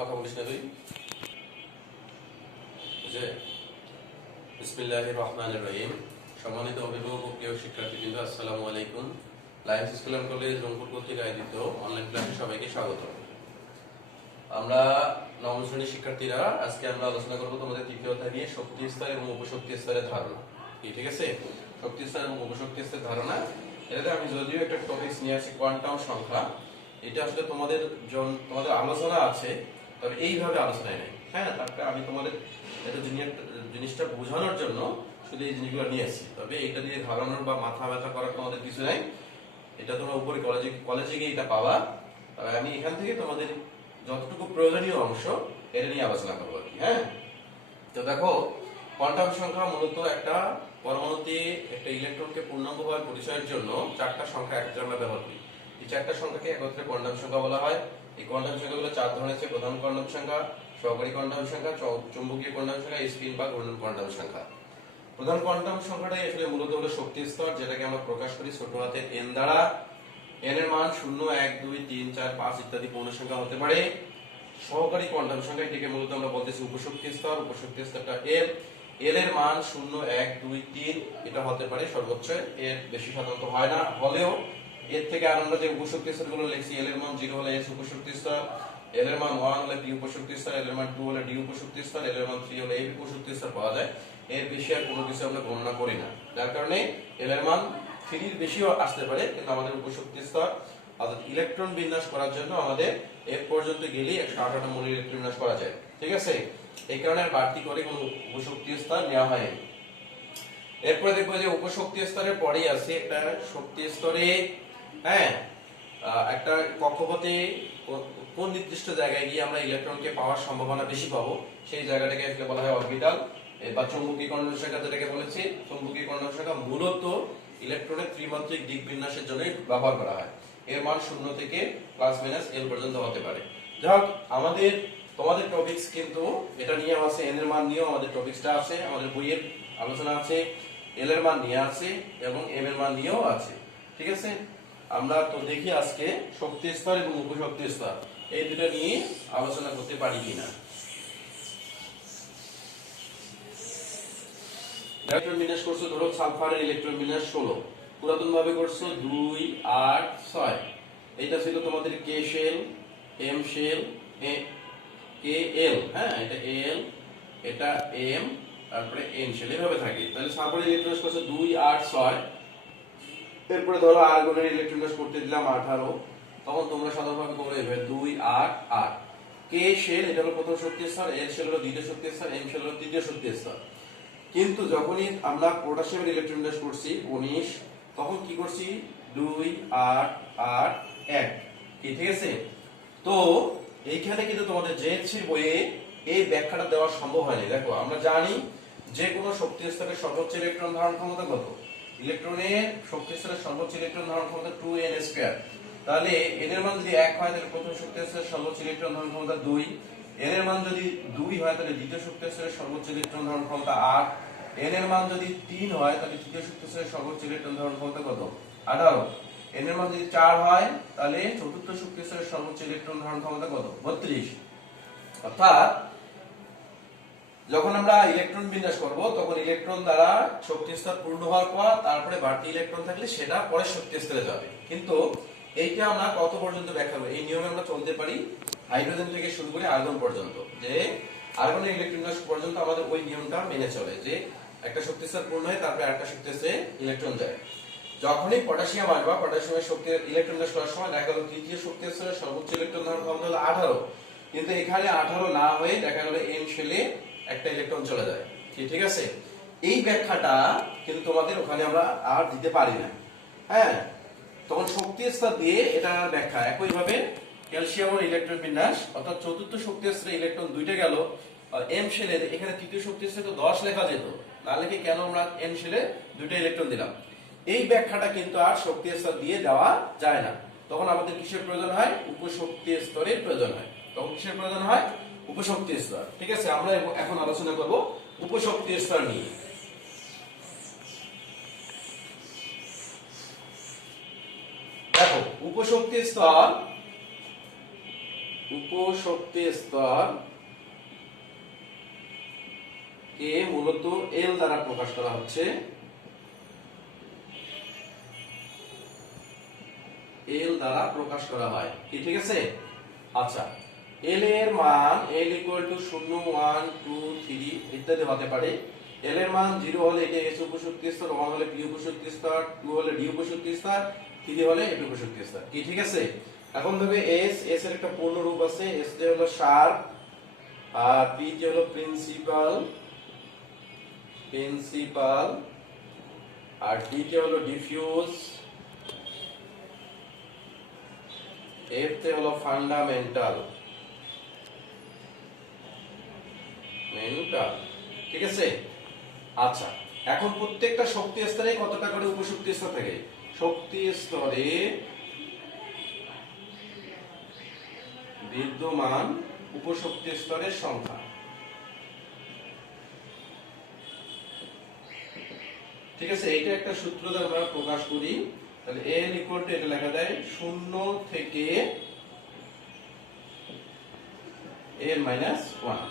কথা বলিস না তুই বুঝে। বিসমিল্লাহির রহমানির রহিম। সম্মানিত অভিভাবক ও প্রিয় শিক্ষার্থীবৃন্দ, আসসালামু আলাইকুম। Lions school and college Rangpur কর্তৃক আয়োজিত অনলাইন ক্লাসে সবাইকে স্বাগত। আমরা নবম শ্রেণীর শিক্ষার্থীরা আজকে আমরা আলোচনা করব তোমাদের তৃতীয় অধ্যায় নিয়ে শক্তি স্তর এবং উপশক্তি স্তরের ধারণা। ঠিক আছে, শক্তি স্তর এবং উপশক্তি স্তরের ধারণা। এটাতে আমি যদিও একটা টপিকস নিয়ে আসি কোয়ান্টাম সংখ্যা। এটা আসলে তোমাদের আলোচনা আছে, তবে এইভাবে আলোচনায় নেই। হ্যাঁ, তারপরে আমি তোমাদের একটা জিনিসটা বোঝানোর জন্য শুধু এই জিনিসগুলো নিয়ে আসছি। তবে এটা দিয়ে ধারণার বা মাথা ব্যথা করার তোমাদের কিছু নাই। এটা তোমরা উপরে কলেজে গিয়ে এটা পাবা। তবে আমি এখান থেকে তোমাদের যতটুকু প্রয়োজনীয় অংশ এটা নিয়ে আলোচনা করবো আর কি। হ্যাঁ, তো দেখো, কোয়ান্টাম সংখ্যা মূলত একটা পরমাণুতে একটা ইলেকট্রনকে পূর্ণাঙ্গভাবে পরিচয়ের জন্য চারটা সংখ্যা একত্রে আমরা ব্যবহার করি। এই চারটা সংখ্যাকে একত্রে কোয়ান্টাম সংখ্যা বলা হয়। এই কোয়ান্টাম সংখ্যাগুলো চার ধরনের আছে: প্রধান কোয়ান্টাম সংখ্যা, সহকারী কোয়ান্টাম সংখ্যা, চৌম্বকীয় কোয়ান্টাম সংখ্যা, স্পিন বা ঘূর্ণন কোয়ান্টাম সংখ্যা। প্রধান কোয়ান্টাম সংখ্যাটাই আসলে মূলত হলো শক্তি স্তর, যেটাকে আমরা প্রকাশ করি ছোট হাতের n দ্বারা। n এর মান 0, 1, 2, 3, 4, 5 ইত্যাদি পূর্ণ সংখ্যা হতে পারে। সহকারী কোয়ান্টাম সংখ্যা, এটাকে মূলত আমরা বলতেছি উপশক্তি স্তর। উপশক্তি স্তরটা l এর মান 0, 1, 2, 3 এটা হতে পারে সর্বোচ্চ, এর বেশি সাধারণত হয় না। হলেও এর থেকে আর আমরা যে উপশক্তি স্তরগুলো লিখছি, l এর মান 0 হলে s উপশক্তি স্তর, l এর মান 1 হলে p উপশক্তি স্তর, l এর মান 2 হলে d উপশক্তি স্তর, l এর মান 3 হলে a উপশক্তি স্তর পাওয়া যায়। এর বেশি আর কোনো কিছু আমরা গণনা করি না, যার কারণে l এর মান 3 এর বেশিও আসতে পারে। কিন্তু আমাদের উপশক্তি স্তর অর্থাৎ ইলেকট্রন বিন্যাস করার জন্য আমাদের এর পর্যন্ত গেলেই 108 মোল ইলেকট্রন বিন্যাস করা যায়। ঠিক আছে, এই কারণে আর বাড়তি করে কোনো উপশক্তি স্তর নেওয়া হয়নি। এরপরে দেখবো যে উপশক্তি স্তরের পরেই আছে একটা শক্তি স্তরে। হ্যাঁ, একটা কক্ষপথে কোন নির্দিষ্ট জায়গায় গিয়ে আমরা ইলেকট্রনকে পাওয়ার সম্ভাবনা বেশি পাবো, সেই জায়গাটাকে আসলে বলা হয় অরবিটাল বা চৌম্বকীয় কোয়ান্টাম সংখ্যা, যেটাকে বলেছি। চৌম্বকীয় কোয়ান্টাম সংখ্যা মূলত ইলেকট্রনের ত্রিমাত্রিক দিক বিন্যাসের জন্য ব্যবহার করা হয়। এর মান 0 থেকে +- l পর্যন্ত হতে পারে। যাক, তোমাদের টপিকস কিন্তু এটা নিয়ে আছে, n এর মান নিয়েও আমাদের টপিকসটা আছে, আমাদের বইয়ের আলোচনা আছে। l এর মান নিয়ে আছে এবং m এর মান নিয়েও আছে। ঠিক আছে, আমরা তো দেখি আজকে শক্তি স্তর এবং উপশক্তি স্তর এই দুটো নিয়ে আলোচনা করতে পারি কিনা। ইলেকট্রন বিন্যাস করছো, ধরো সালফারের ইলেকট্রন বিন্যাস 16, পুরাতন ভাবে করছো 2, 8, 6। এটা ছিল তোমাদের k shell, m shell, kl। হ্যাঁ, এটা l, এটা m, তারপরে n শেল, এভাবে থাকে। তাহলে সালফারের ইলেকট্রন বিন্যাস করছো 2, 8, 6। এরপরে ধরো আর্গনের ইলেকট্রন বিন্যাস করতে দিলাম 18। তখন তোমরা সাধারণভাবে করবে এভাবে 2, 8, 8। k শেল, এটা হলো প্রথম শক্তি স্তর, l শেল হলো দ্বিতীয় শক্তি স্তর, m শেল হলো তৃতীয় শক্তি স্তর। কিন্তু যখনই আমরা পটাশিয়ামের ইলেকট্রন বিন্যাস করছি 19, তখন কি করছি 2, 8, 8, 1। ঠিক আছে, তো এইখানে কিন্তু তোমাদের জেএসসির বইয়ে এই ব্যাখ্যাটা দেওয়া সম্ভব হয়নি। দেখো, আমরা জানি যে কোনো শক্তি স্তরের সর্বোচ্চ ইলেকট্রন ধারণ ক্ষমতা কত? ইলেকট্রনের শক্তি স্তরের সর্বোচ্চ ইলেকট্রন ধারণ ক্ষমতা 2n²। তাহলে n এর মান যদি 1 হয় তাহলে প্রথম শক্তি স্তরের সর্বোচ্চ ইলেকট্রন ধারণ ক্ষমতা 2। n এর মান যদি 2 হয় তাহলে দ্বিতীয় শক্তি স্তরের সর্বোচ্চ ইলেকট্রন ধারণ ক্ষমতা 8। n এর মান যদি 3 হয় তাহলে তৃতীয় শক্তি স্তরের সর্বোচ্চ ইলেকট্রন ধারণ ক্ষমতা কত? 18। n এর মান যদি 4 হয় তাহলে চতুর্থ শক্তি স্তরের সর্বোচ্চ ইলেকট্রন ধারণ ক্ষমতা কত? 32। অর্থাৎ যখন আমরা ইলেকট্রন বিন্যাস করব তখন ইলেকট্রন দ্বারা শক্তি স্তর পূর্ণ হওয়ার পর তারপরে বাড়তি ইলেকট্রন থাকলে সেটা পরের শক্তি স্তরে যাবে। কিন্তু এইটা আমরা কত পর্যন্ত ব্যাখ্যা করব? এই নিয়মে আমরা চলতে পারি হাইড্রোজেন থেকে শুরু করে আর্গন পর্যন্ত। যে আর্গনের ইলেকট্রন বিন্যাস পর্যন্ত আমাদের ওই নিয়মটা মেনে চলে যে একটা শক্তি স্তর পূর্ণ হয় তারপরে আরেকটা শক্তি স্তরে ইলেকট্রন যায়। যখনই পটাশিয়াম আসবে, পটাশিয়ামের শক্তি ইলেকট্রন বিন্যাস করার সময় দেখা গেল তৃতীয় শক্তি স্তরের সর্বোচ্চ ইলেকট্রন ধারণ ক্ষমতা হলো 18। কিন্তু এখানে 18 না হয়ে দেখা গেল n শেলে একটা ইলেকট্রন চলে যায়। ঠিক আছে, এই ব্যাখ্যাটা কিন্তু তোমাদের ওখানে আমরা আর দিতে পারি না। হ্যাঁ, তখন শক্তি স্তর দিয়ে এটা ব্যাখ্যা একইভাবে ক্যালসিয়ামের ইলেকট্রন বিন্যাস, অর্থাৎ চতুর্থ শক্তি স্তরে ইলেকট্রন দুইটা গেল m শেলে, এখানে তৃতীয় শক্তি স্তরে তো 10 লেখা যেত, না লিখে কেন আমরা n শেলে দুইটা ইলেকট্রন দিলাম? এই ব্যাখ্যাটা কিন্তু আর শক্তি স্তর দিয়ে দেওয়া যায় না। তখন আমাদের কিসের প্রয়োজন হয়? উপশক্তি স্তরের প্রয়োজন হয়। তখন কিসের প্রয়োজন হয়? উপশক্তি স্তর। ঠিক আছে, আমরা এখন আলোচনা করব উপশক্তি স্তর নিয়ে। দেখো, উপশক্তি স্তর উপশক্তি স্তর কে মূলত এল দ্বারা প্রকাশ করা হচ্ছে। এল দ্বারা প্রকাশ করা হয় কি, ঠিক আছে? আচ্ছা, এল এর মান এল ইকুয়াল টু 0 1 2 3 ইত্যাদি হতে পারে। এল এর মান 0 হলে এটা এস উপশক্তি স্তর, 1 হলে পি উপশক্তি স্তর, 2 হলে ডি উপশক্তি স্তর, 3 হলে এপি উপশক্তি স্তর কি, ঠিক আছে? এখন দেখবে এস এর একটা পূর্ণ রূপ আছে। এস যে হলো শার্প, আর পি যে হলো প্রিন্সিপাল, আর ডি তে হলো ডিফিউজ, এফ তে হলো ফান্ডামেন্টাল, ঠিক আছে? আচ্ছা, এখন প্রত্যেকটা শক্তি স্তরে কতটা করে উপশক্তি স্তর থাকে? শক্তি স্তরে বিদ্যমান উপশক্তি স্তরের সংখ্যা, ঠিক আছে? এটা একটা সূত্র দ্বারা আমরা প্রকাশ করি। তাহলে n ইকুয়াল টু এটা লেখা যায় 0 থেকে n মাইনাস 1,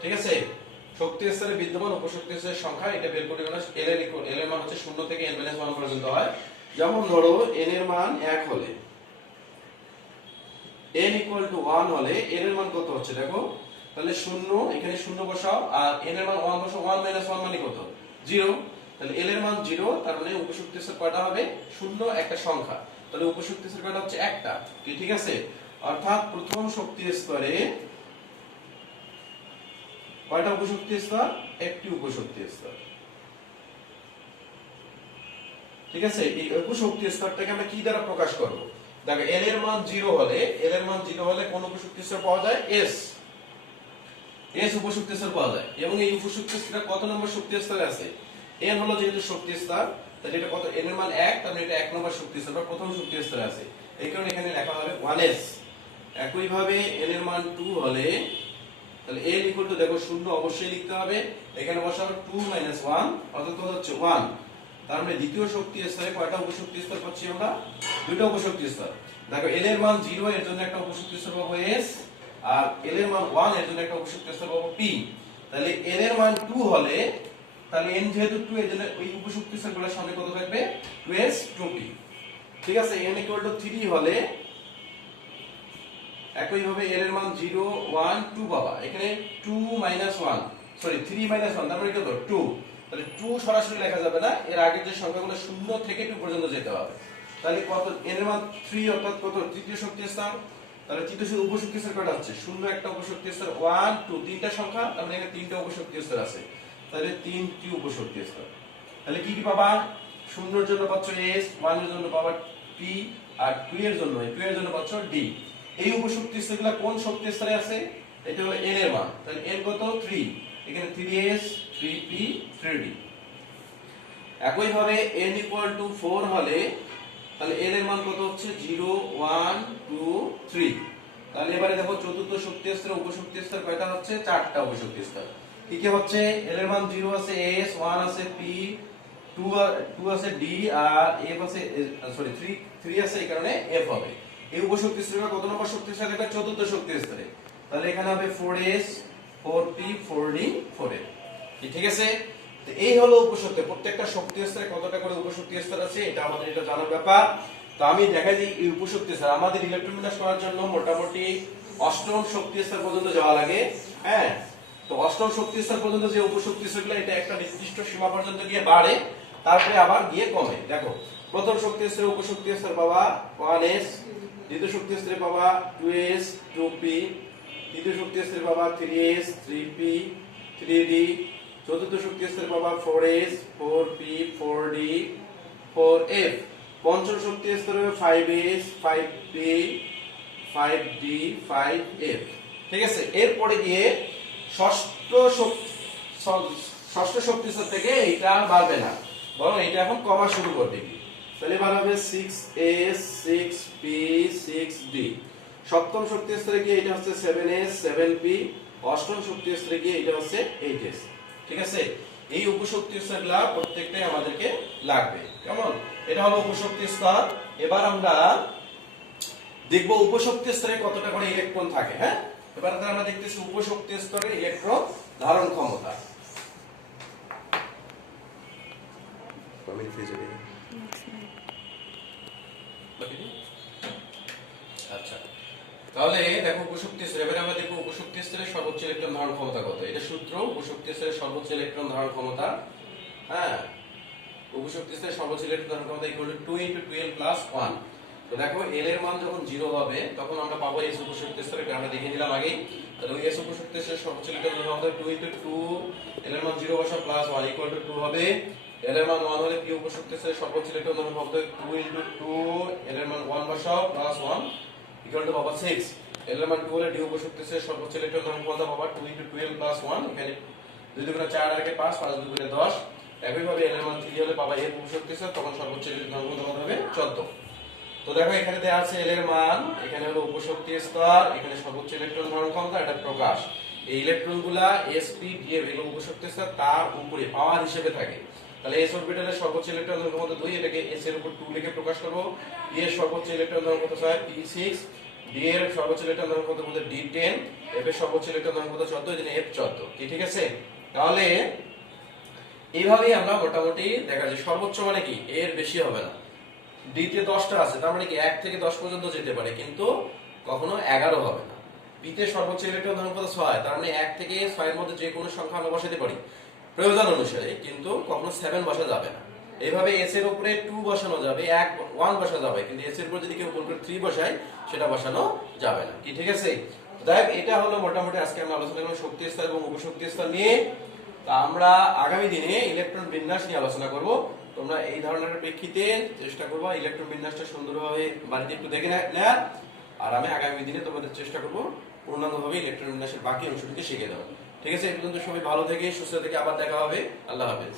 ঠিক আছে? শক্তি স্তরে বিদ্যমান উপশক্তি স্তরের সংখ্যা এটা বের করে গেল। l এর মান হচ্ছে 0 থেকে n মাইনাস 1 পর্যন্ত হয়। যেমন ধরো n এর মান 1 হলে, n ইকুয়াল টু 1 হলে n এর মান কত হচ্ছে দেখো। তাহলে 0, এখানে 0 বসাও, আর n এর মান 1 বসাও। 1 মাইনাস 1 মানে কত? 0। তাহলে l এর মান 0, তার মানে উপশক্তি স্তর কয়টা হবে? 0 একটা সংখ্যা। তাহলে উপশক্তি স্তর কয়টা হচ্ছে? একটা, ঠিক আছে? অর্থাৎ প্রথম শক্তি স্তরে কয়টা উপশক্তি স্তর? একটি উপশক্তি স্তর, ঠিক আছে? এই উপশক্তি স্তরটাকে আমরা কি দ্বারা প্রকাশ করব? দেখো l এর মান 0 হলে কোন উপশক্তি স্তর পাওয়া যায়? s উপশক্তি স্তর পাওয়া যায়। এবং এই উপশক্তি স্তরটা কত নম্বর শক্তি স্তরে আছে? n হলো যেহেতু শক্তি স্তর, তাহলে এটা কত? n এর মান 1, তাহলে এটা 1 নম্বর শক্তি স্তর বা প্রথম শক্তি স্তরে আছে। এই কারণে এখানে লেখা হবে 1s। একই ভাবে n এর মান 2 হলে, তাহলে l ইকুয়াল টু দেখো 0 অবশ্যই লিখতে হবে, এখানে বসাবো 2 মাইনাস 1 অর্থাৎ কত হচ্ছে? 1। তার মানে দ্বিতীয় শক্তি স্তরে কয়টা উপশক্তি স্তর পাচ্ছি আমরা? দুটো উপশক্তি স্তর। দেখো l এর মান 0, এর জন্য একটা উপশক্তি স্তর পাবো s, আর l এর মান 1, এর জন্য একটা উপশক্তি স্তর পাবো p। তাহলে l এর মান 2 হলে, তাহলে n যেহেতু 2, এর জন্য ওই উপশক্তি স্তরগুলোর সামনে কত থাকবে? 2s 2p, ঠিক আছে? n ইকুয়াল টু 3 হলে একই ভাবে l এর মান 0 1 2 পাবা। এখানে 2 মাইনাস 1, সরি 3 মাইনাস 1, তার মানে কত? 2। তাহলে 2 সরাসরি লেখা যাবে না, এর আগের যে সংখ্যাগুলো 0 থেকে 2 পর্যন্ত যেতে হবে। তাহলে কত? n এর মান 3, অর্থাৎ কত? তৃতীয় শক্তি স্তর। তাহলে তৃতীয় উপশক্তি স্তর কয়টা হচ্ছে? 0 একটা উপশক্তি স্তর, 1 2 তিনটা সংখ্যা, তার মানে এখানে তিনটা উপশক্তি স্তর আছে। তাহলে তিনটি উপশক্তি স্তর। তাহলে কি কি পাবা? 0 এর জন্য পাচ্ছ s, 1 এর জন্য পাবা p, আর 2 এর জন্য পাচ্ছ d। এই উপশক্তি স্তরগুলো কোন শক্তি স্তরে আছে? এটা হলো n এর মান। তাহলে n কত? 3, এখানে 3s 3p 3d। একই ভাবে n ইকুয়াল টু 4 হলে, তাহলে n এর মান কত হচ্ছে? 0 1 2 3। তাহলে এবারে দেখো চতুর্থ শক্তি স্তরে উপশক্তি স্তর কয়টা হচ্ছে? 4টা উপশক্তি স্তর। কি কি হচ্ছে? l এর মান 0 আছে s, 1 আছে p, 2 আছে d, আর f আছে, সরি 3 আছে, এই কারণে f হবে। এই উপশক্তি স্তরে কত নম্বর শক্তি স্তরে? চতুর্থ শক্তি স্তরে। তাহলে এখানে হবে 4s 4p 4d 4f, ঠিক আছে? তো এই হলো উপশক্তি। প্রত্যেকটা শক্তি স্তরে কতটা করে উপশক্তি স্তর আছে এটা আমাদের এটা জানার ব্যাপার। তো আমি দেখাই যে এই উপশক্তি স্তর আমাদের ইলেকট্রোবিন্যাস করার জন্য মোটামুটি অষ্টম শক্তি স্তর পর্যন্ত যাওয়া লাগে। হ্যাঁ, তো অষ্টম শক্তি স্তর পর্যন্ত যে উপশক্তি স্তরগুলো, এটা একটা নির্দিষ্ট সীমা পর্যন্ত গিয়ে বাড়ে, তারপরে আবার গিয়ে কমে। দেখো প্রথম শক্তি স্তরে উপশক্তি স্তর পাবা 1s, দ্বিতীয় শক্তি স্তরে পাবা 2s 2p, তৃতীয় শক্তি স্তরে পাবা 3s 3p 3d, চতুর্থ শক্তি স্তরে পাবা 4s 4p 4d 4f, পঞ্চম শক্তি স্তরে 5s 5p 5d 5f, ঠিক আছে? এরপরে গিয়ে ষষ্ঠ শক্তি স্তর থেকে এটা বাড়বে না, বরং এটা এখন কমা শুরু করবে। তাহলে এবার হবে 6s 6p 6d। সপ্তম শক্তি স্তরে গিয়ে এটা হচ্ছে 7s 7p, অষ্টম শক্তি স্তরে গিয়ে এটা হচ্ছে 8s, ঠিক আছে? এই উপশক্তি স্তরগুলো প্রত্যেকটাই আমাদেরকে লাগবে। কেমন? এটা হলো উপশক্তি স্তর। এবার আমরা দেখবো উপশক্তি স্তরে কতটা করে ইলেকট্রন থাকে। হ্যাঁ, এবার আমরা দেখতেছি উপশক্তি স্তরে ইলেকট্রন ধারণ ক্ষমতা। আচ্ছা, তাহলে দেখো উপশক্তি স্তরে, এবারে আমরা দেখব উপশক্তি স্তরে সর্বোচ্চ ইলেকট্রন ধারণ ক্ষমতা কত। এটা সূত্র, উপশক্তি স্তরে সর্বোচ্চ ইলেকট্রন ধারণ ক্ষমতা। হ্যাঁ, উপশক্তি স্তরে সর্বোচ্চ ইলেকট্রন ধারণ ক্ষমতা ইকুয়াল টু 2 × 12 + 1। তো দেখো এল এর মান যখন 0 হবে তখন আমরা পাবো এস উপশক্তি স্তরে, এটা আমরা দেখে নিলাম আগেই। তাহলে ওই এস উপশক্তি স্তরে সর্বোচ্চ ইলেকট্রন ধারণ ক্ষমতা 2 × 2, এল এর মান 0 বসা +1 = 2 হবে। এল এর মান 1 হলে পি উপশক্তি স্তরে সর্বোচ্চ ইলেকট্রন ধারণ ক্ষমতা 2 × 2, এল এর মান 1 বসাও +1 = পাবো 6। এল এর মান 2 হলে ডি উপশক্তি স্তরে সর্বোচ্চ ইলেকট্রন ধারণ ক্ষমতা পাবো 2 × 12 + 1, এখানে 2 × 4 আর 5, 5 × 2 = 10। একইভাবে এল এর মান 3 হলে পাবো এর উপশক্তি স্তর, তখন সর্বোচ্চ ইলেকট্রন ধারণ ক্ষমতা হবে 14। তো দেখো এখানে দেয়া আছে এল এর মান, এখানে হলো উপশক্তি স্তর, এখানে সর্বোচ্চ ইলেকট্রন ধারণ ক্ষমতা, এটা প্রকাশ। এই ইলেকট্রনগুলা sp df এগুলো উপশক্তি স্তর, তার উপরে পাওয়ার হিসেবে থাকে। তাহলে s অরবিটালের সর্বোচ্চ ইলেকট্রন ধারণ ক্ষমতা 2, এটাকে s এর উপর 2 লিখে প্রকাশ করব। p এর সর্বোচ্চ ইলেকট্রন ধারণ ক্ষমতা 6, p6, d এর সর্বোচ্চ ইলেকট্রন ধারণ ক্ষমতা বলতে d10, f এর সর্বোচ্চ ইলেকট্রন ধারণ ক্ষমতা 14, এজন্য f14। ঠিক আছে, তাহলে এইভাবেই আমরা মোটামুটি দেখা যায় সর্বোচ্চ মানে কি এর বেশি হবে না। ডি তে 10টা আছে, তার মানে কি 1 থেকে 10 পর্যন্ত যেতে পারে, কিন্তু কখনো 11 হবে না। বি তে সর্বোচ্চ ইলেকট্রন ধারণ ক্ষমতা 6, তার মানে 1 থেকে 6 এর মধ্যে যে কোনো সংখ্যা আমরা বসাতে পারি প্রয়োজন অনুসারে, কিন্তু কখনো 7 বসা যাবে না। এইভাবে এস এর উপরে 2 বসানো যাবে, 1 বসানো যাবে, কিন্তু এস এর উপর যদি কেউ ভুল করে 3 বসায় সেটা বসানো যাবে না। কি ঠিক আছে? দেখ এটা হলো মোটামুটি আজকে আমরা আলোচনা করলাম শক্তি স্তর এবং উপশক্তি স্তর নিয়ে। তা আমরা আগামী দিনে ইলেকট্রন বিন্যাস নিয়ে আলোচনা করব। তোমরা এই ধরনের প্রেক্ষিতে চেষ্টা করবা ইলেকট্রন বিন্যাসটা সুন্দরভাবে বাড়িতে একটু দেখে নেওয়ার, আর আমি আগামী দিনে তোমাদের চেষ্টা করব পূর্ণাঙ্গভাবে ইলেকট্রন বিন্যাসের বাকি অংশটিকে শিখে দেওয়া। ঠিক আছে, এই পর্যন্ত সবাই ভালো থেকে সুস্থ থেকে আবার দেখা হবে। আল্লাহ হাফেজ।